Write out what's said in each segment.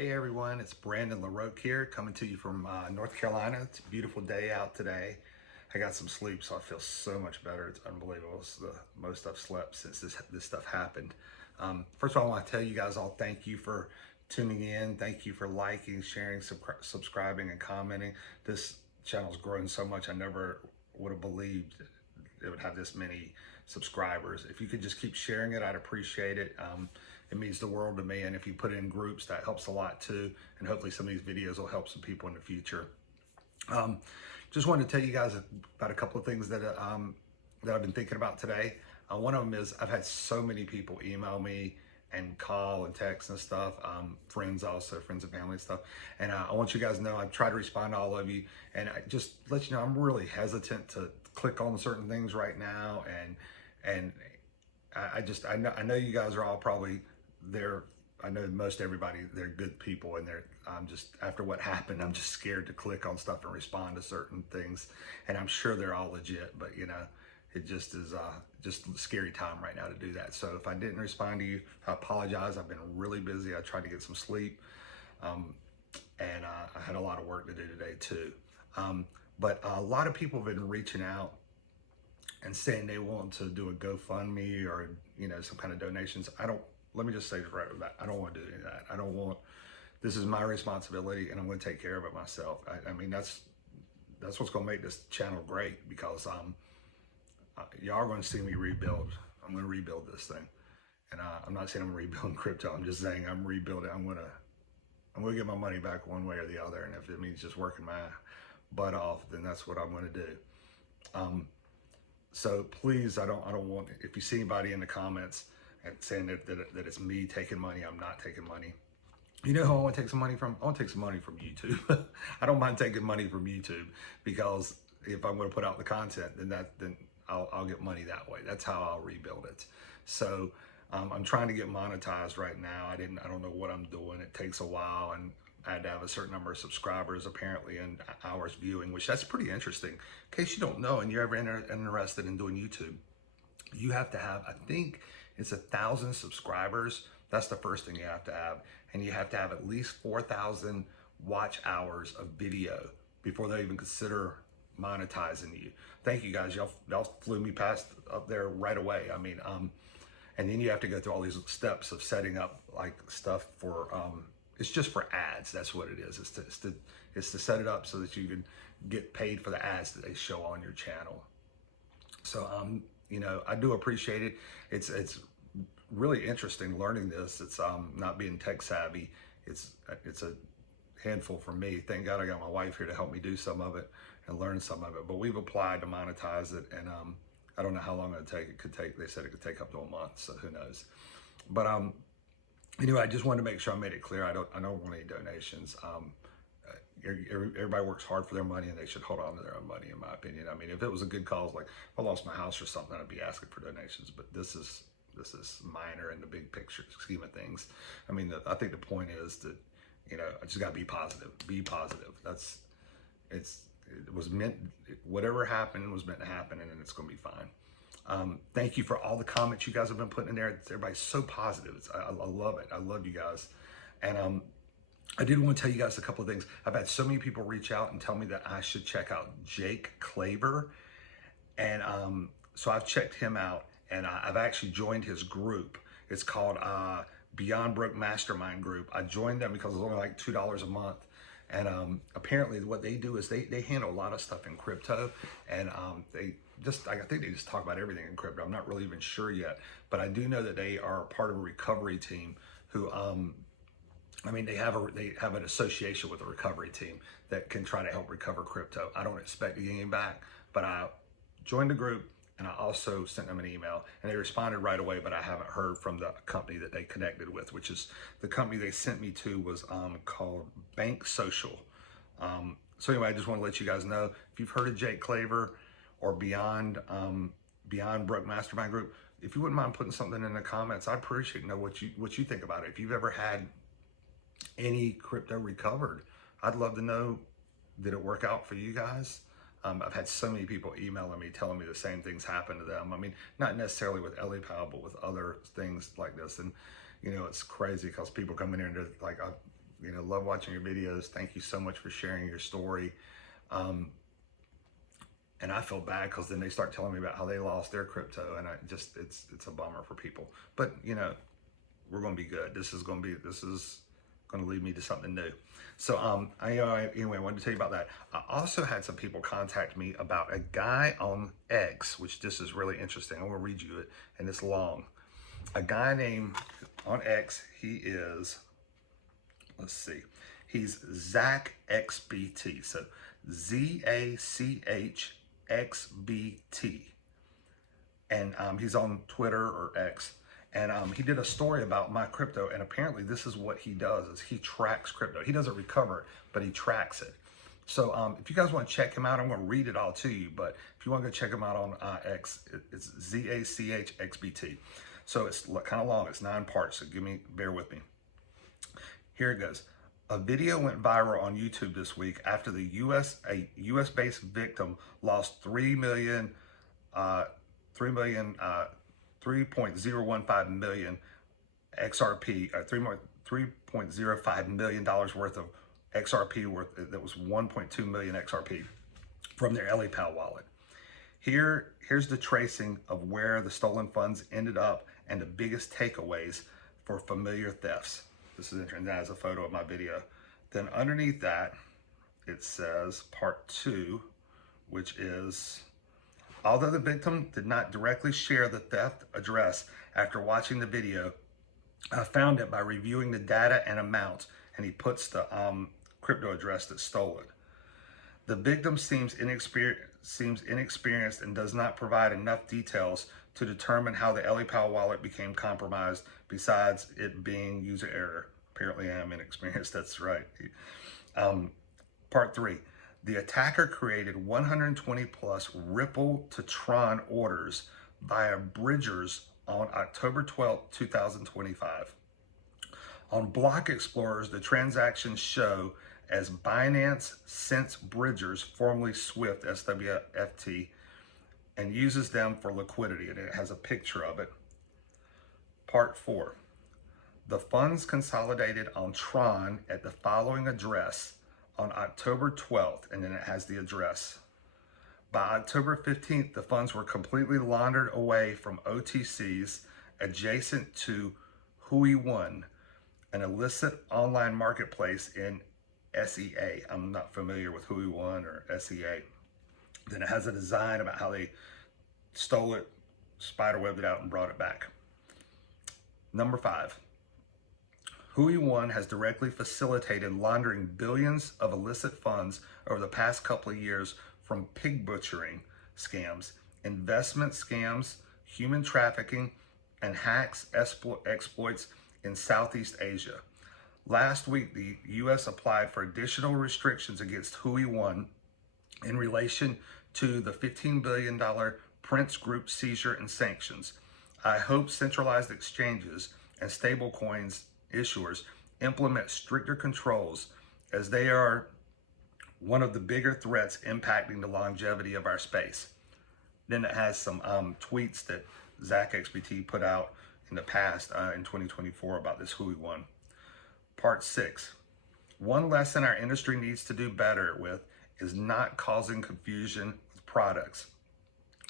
Hey everyone, it's Brandon LaRoque here, coming to you from North Carolina. It's a beautiful day out today. I got some sleep, so I feel so much better. It's unbelievable. It's the most I've slept since this stuff happened. First of all, I want to tell you guys all thank you for tuning in. Thank you for liking, sharing, subscribing, and commenting. This channel's grown so much. I never would have believed it would have this many subscribers. If you could just keep sharing it, I'd appreciate it. It means the world to me, and if you put it in groups, that helps a lot too, and hopefully some of these videos will help some people in the future. Just wanted to tell you guys about a couple of things that I've been thinking about today. One of them is I've had so many people email me and call and text and stuff, friends also, friends and family and stuff. And I want you guys to know I try to respond to all of you, and I just let you know I'm really hesitant to click on certain things right now, and I know you guys are all probably there. I know most everybody, they're good people, and I'm just, after what happened, I'm just scared to click on stuff and respond to certain things, and I'm sure they're all legit, but you know, it just is just a scary time right now to do that. So if I didn't respond to you, I apologize. I've been really busy. I tried to get some sleep, and I had a lot of work to do today too. But a lot of people have been reaching out and saying they want to do a GoFundMe or, you know, some kind of donations. Let me just say right with that, I don't want to do any of that. This is my responsibility, and I'm going to take care of it myself. I mean, that's what's going to make this channel great, because y'all are going to see me rebuild. I'm going to rebuild this thing. And I'm not saying I'm rebuilding crypto. I'm just saying I'm rebuilding. I'm going to get my money back one way or the other. And if it means just working my butt off, then that's what I'm going to do. So please, I don't want, if you see anybody in the comments and saying that it's me taking money, I'm not taking money. You know who I want to take some money from? I want to take some money from YouTube. I don't mind taking money from YouTube, because if I'm going to put out the content, then I'll get money that way. That's how I'll rebuild it. So I'm trying to get monetized right now. I don't know what I'm doing. It takes a while, and I had to have a certain number of subscribers apparently and hours viewing, which that's pretty interesting. In case you don't know and you're ever interested in doing YouTube, you have to have, I think it's 1,000 subscribers. That's the first thing you have to have. And you have to have at least 4,000 watch hours of video before they even consider monetizing you. Thank you guys. Y'all flew me past up there right away. I mean, and then you have to go through all these steps of setting up like stuff for, it's just for ads. That's what it is. It's to set it up so that you can get paid for the ads that they show on your channel. So, you know, I do appreciate it. It's really interesting learning this. It's not being tech savvy. It's a handful for me. Thank God I got my wife here to help me do some of it and learn some of it. But we've applied to monetize it, and I don't know how long it'll take. It could take, they said it could take up to a month, so who knows. But anyway, I just wanted to make sure I made it clear. I don't want any donations. Everybody works hard for their money, and they should hold on to their own money, in my opinion. I mean, if it was a good cause, like if I lost my house or something, I'd be asking for donations. But this is minor in the big picture scheme of things. I mean, I think the point is that, you know, I just got to be positive. Be positive. It was meant, whatever happened was meant to happen, and it's going to be fine. Thank you for all the comments you guys have been putting in there. Everybody's so positive. I love it. I love you guys. And I did want to tell you guys a couple of things. I've had so many people reach out and tell me that I should check out Zach Claver. And so I've checked him out, and I've actually joined his group. It's called Beyond Broke Mastermind Group. I joined them because it was only like $2 a month. And apparently what they do is they handle a lot of stuff in crypto, and I think they just talk about everything in crypto. I'm not really even sure yet, but I do know that they are part of a recovery team who, I mean, they have an association with a recovery team that can try to help recover crypto. I don't expect to get any back, but I joined the group, and I also sent them an email, and they responded right away, but I haven't heard from the company that they connected with, which is the company they sent me to was called Bank Social. So anyway, I just want to let you guys know, if you've heard of Zach Claver or Beyond Broke Mastermind Group, if you wouldn't mind putting something in the comments, I'd appreciate to know what you think about it. If you've ever had any crypto recovered, I'd love to know, did it work out for you guys? I've had so many people emailing me, telling me the same things happened to them. I mean, not necessarily with LAPAL, but with other things like this. And, you know, it's crazy because people come in here and they're like, love watching your videos. Thank you so much for sharing your story. And I feel bad because then they start telling me about how they lost their crypto, and it's a bummer for people. But we're going to be good. This is going to lead me to something new. So anyway, I wanted to tell you about that. I also had some people contact me about a guy on X, which this is really interesting. I'm going to read you it, and it's long. A guy named on X, he is, let's see, he's Zach XBT. So Zachxbt. And he's on Twitter or X. And he did a story about my crypto, and apparently this is what he does, is he tracks crypto. He doesn't recover it, but he tracks it. So if you guys want to check him out, I'm going to read it all to you, but if you want to go check him out on X, it's Zachxbt. So it's kind of long, it's 9 parts, so bear with me. Here it goes. A video went viral on YouTube this week after a US-based victim lost 3.015 million XRP, $3.05 million worth of XRP that was 1.2 million XRP from their LAPAL wallet. Here's the tracing of where the stolen funds ended up and the biggest takeaways for familiar thefts. This is interesting. That is a photo of my video. Then underneath that, it says part 2, which is, although the victim did not directly share the theft address after watching the video, I found it by reviewing the data and amounts, and he puts the crypto address that stole it. The victim seems inexperienced and does not provide enough details to determine how the LAPAL wallet became compromised, besides it being user error. Apparently I am inexperienced, that's right. Part 3. The attacker created 120 plus Ripple to Tron orders via bridgers on October 12, 2025. On Block Explorers, the transactions show as Binance Sense Bridgers, formerly Swift, SWFT, and uses them for liquidity, and it has a picture of it. Part 4. The funds consolidated on Tron at the following address on October 12th, and then it has the address. By October 15th, the funds were completely laundered away from OTCs adjacent to Hui1, an illicit online marketplace in SEA. I'm not familiar with Hui1 or SEA. Then it has a design about how they stole it, spiderwebbed it out, and brought it back. Number 5. Hui1 has directly facilitated laundering billions of illicit funds over the past couple of years from pig butchering scams, investment scams, human trafficking, and hacks exploits in Southeast Asia. Last week, the U.S. applied for additional restrictions against Hui1 in relation to the $15 billion Prince Group seizure and sanctions. I hope centralized exchanges and stablecoins issuers implement stricter controls, as they are one of the bigger threats impacting the longevity of our space. Then it has some tweets that Zach XBT put out in the past in 2024 about this Hui1. Part 6. One lesson our industry needs to do better with is not causing confusion with products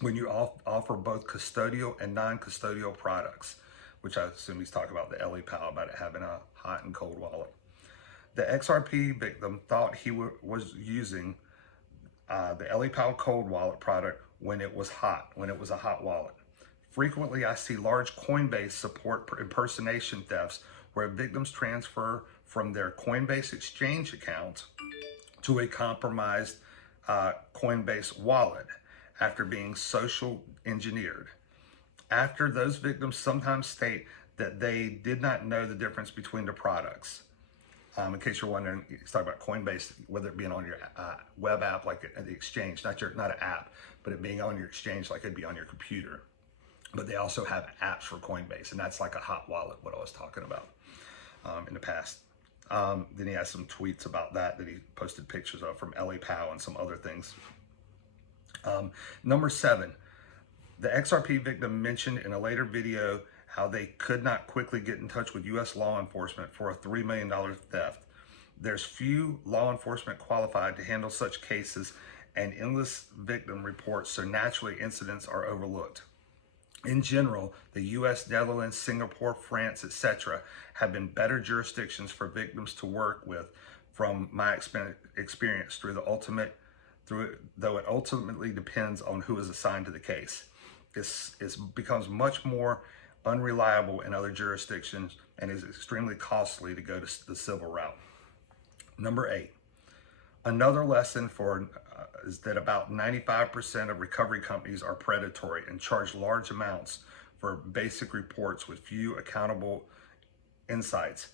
when you offer both custodial and non-custodial products, which I assume he's talking about the LAPAL, about it having a hot and cold wallet. The XRP victim thought he was using the LAPAL cold wallet product when it was hot, when it was a hot wallet. Frequently, I see large Coinbase support impersonation thefts where victims transfer from their Coinbase exchange account to a compromised Coinbase wallet after being social engineered. After, those victims sometimes state that they did not know the difference between the products. In case you're wondering, he's talking about Coinbase, whether it being on your web app, like the exchange, not an app, but it being on your exchange, like it'd be on your computer. But they also have apps for Coinbase, and that's like a hot wallet, what I was talking about in the past. Then he has some tweets about that he posted pictures of from LAPAL and some other things. Number 7. The XRP victim mentioned in a later video how they could not quickly get in touch with U.S. law enforcement for a $3 million theft. There's few law enforcement qualified to handle such cases and endless victim reports, so naturally incidents are overlooked. In general, the US, Netherlands, Singapore, France, etc. have been better jurisdictions for victims to work with from my experience though it ultimately depends on who is assigned to the case. It becomes much more unreliable in other jurisdictions and is extremely costly to go to the civil route. Number 8. Another lesson is that about 95% of recovery companies are predatory and charge large amounts for basic reports with few accountable insights.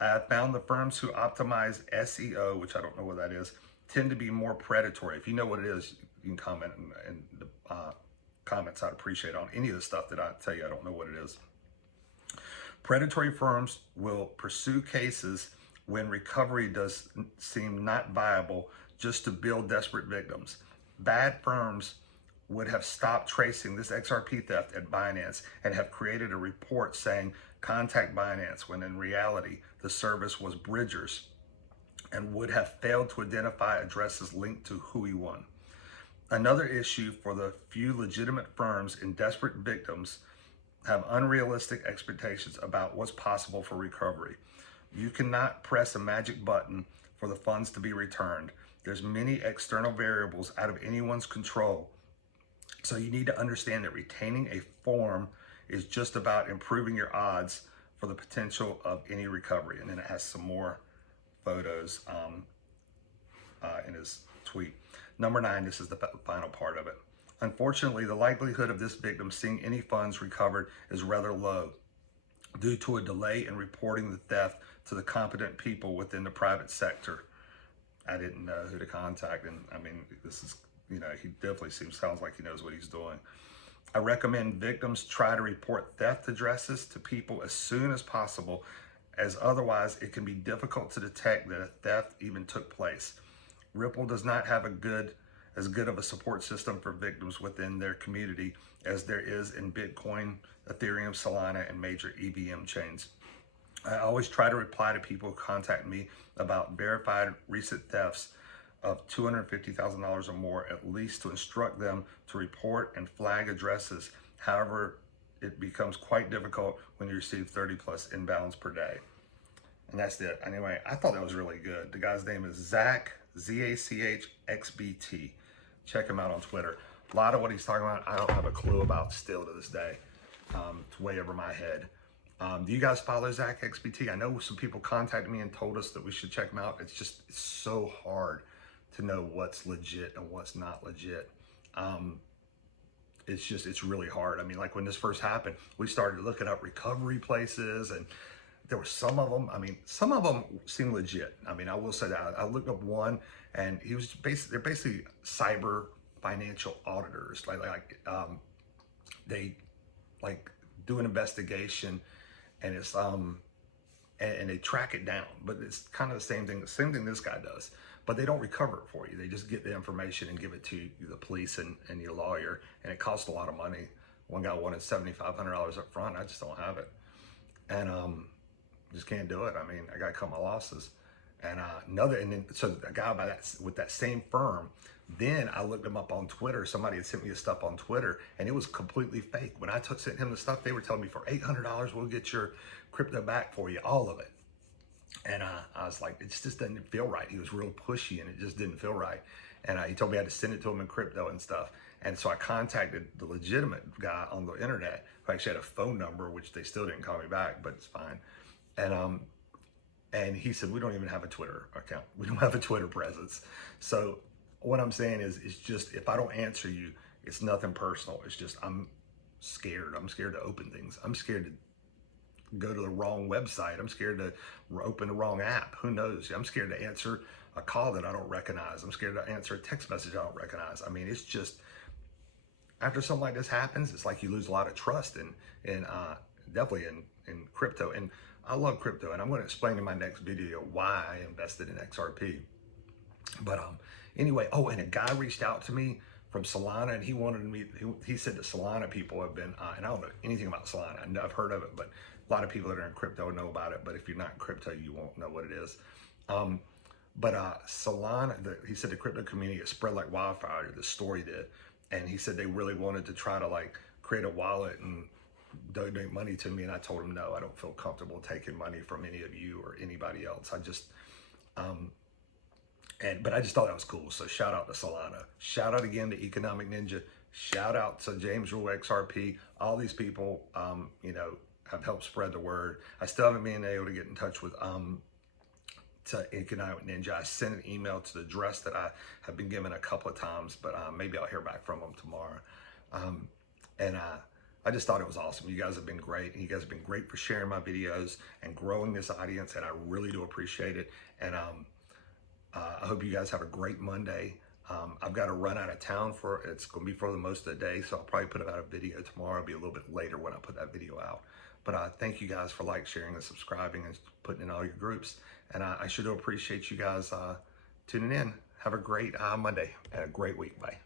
I have found the firms who optimize SEO, which I don't know what that is, tend to be more predatory. If you know what it is, you can comment in the comments. I'd appreciate it on any of the stuff that I tell you I don't know what it is. Predatory firms will pursue cases when recovery does seem not viable just to build desperate victims. Bad firms would have stopped tracing this XRP theft at Binance and have created a report saying contact Binance, when in reality the service was Bridgers, and would have failed to identify addresses linked to Hui1. Another issue for the few legitimate firms in desperate victims have unrealistic expectations about what's possible for recovery. You cannot press a magic button for the funds to be returned. There's many external variables out of anyone's control. So you need to understand that retaining a form is just about improving your odds for the potential of any recovery. And then it has some more photos in his tweet. Number 9, this is the final part of it. Unfortunately, the likelihood of this victim seeing any funds recovered is rather low due to a delay in reporting the theft to the competent people within the private sector. I didn't know who to contact, and I mean, this is, he definitely sounds like he knows what he's doing. I recommend victims try to report theft addresses to people as soon as possible, as otherwise it can be difficult to detect that a theft even took place. Ripple does not have as good of a support system for victims within their community as there is in Bitcoin, Ethereum, Solana, and major EVM chains. I always try to reply to people who contact me about verified recent thefts of $250,000 or more, at least to instruct them to report and flag addresses. However, it becomes quite difficult when you receive 30 plus inbounds per day. And that's it. Anyway, I thought that was really good. The guy's name is Zach, Zachxbt. Check him out on Twitter. A lot of what he's talking about, I don't have a clue about still to this day. It's way over my head. Do you guys follow Zach XBT? I know some people contacted me and told us that we should check him out. It's so hard to know what's legit and what's not legit. It's really hard. I mean, like when this first happened, we started looking up recovery places, and there were some of them seem legit. I mean, I will say that. I looked up one, and they're basically cyber financial auditors. They do an investigation, and it's and they track it down, but it's kind of the same thing this guy does, but they don't recover it for you. They just get the information and give it to the police and your lawyer, and it costs a lot of money. One guy wanted $7,500 up front. I just don't have it, and just can't do it. I mean, I got to cut my losses. And so a guy with that same firm, then I looked him up on Twitter. Somebody had sent me his stuff on Twitter, and it was completely fake. When I sent him the stuff, they were telling me for $800, we'll get your crypto back for you, all of it. And I was like, it just doesn't feel right. He was real pushy, and it just didn't feel right. And he told me I had to send it to him in crypto and stuff. And so I contacted the legitimate guy on the internet, who actually had a phone number, which they still didn't call me back, but it's fine. And he said, we don't even have a Twitter account. We don't have a Twitter presence. So what I'm saying is, it's just, if I don't answer you, it's nothing personal. It's just, I'm scared. I'm scared to open things. I'm scared to go to the wrong website. I'm scared to open the wrong app. Who knows? I'm scared to answer a call that I don't recognize. I'm scared to answer a text message I don't recognize. I mean, it's just, after something like this happens, it's like you lose a lot of trust in definitely in crypto. And I love crypto, and I'm going to explain in my next video why I invested in XRP. But anyway, and a guy reached out to me from Solana, and he wanted me, he said that Solana people have been, and I don't know anything about Solana. I've heard of it, but a lot of people that are in crypto know about it. But if you're not in crypto, you won't know what it is. But Solana, he said the crypto community it spread like wildfire. The story did, and he said they really wanted to try to like create a wallet and donate money to me, and I told him no, I don't feel comfortable taking money from any of you or anybody else. I just but I just thought that was cool. So shout out to Solana. Shout out again to Economic Ninja. Shout out to James Rule XRP. All these people, you know, have helped spread the word. I still haven't been able to get in touch with to Economic Ninja. I sent an email to the address that I have been given a couple of times, but maybe I'll hear back from them tomorrow. I just thought it was awesome. You guys have been great. You guys have been great for sharing my videos and growing this audience, and I really do appreciate it. And I hope you guys have a great Monday. I've got to run out of town it's going to be for the most of the day, so I'll probably put out a video tomorrow. It'll be a little bit later when I put that video out. But thank you guys for sharing, and subscribing, and putting in all your groups. And I sure do appreciate you guys tuning in. Have a great Monday and a great week. Bye.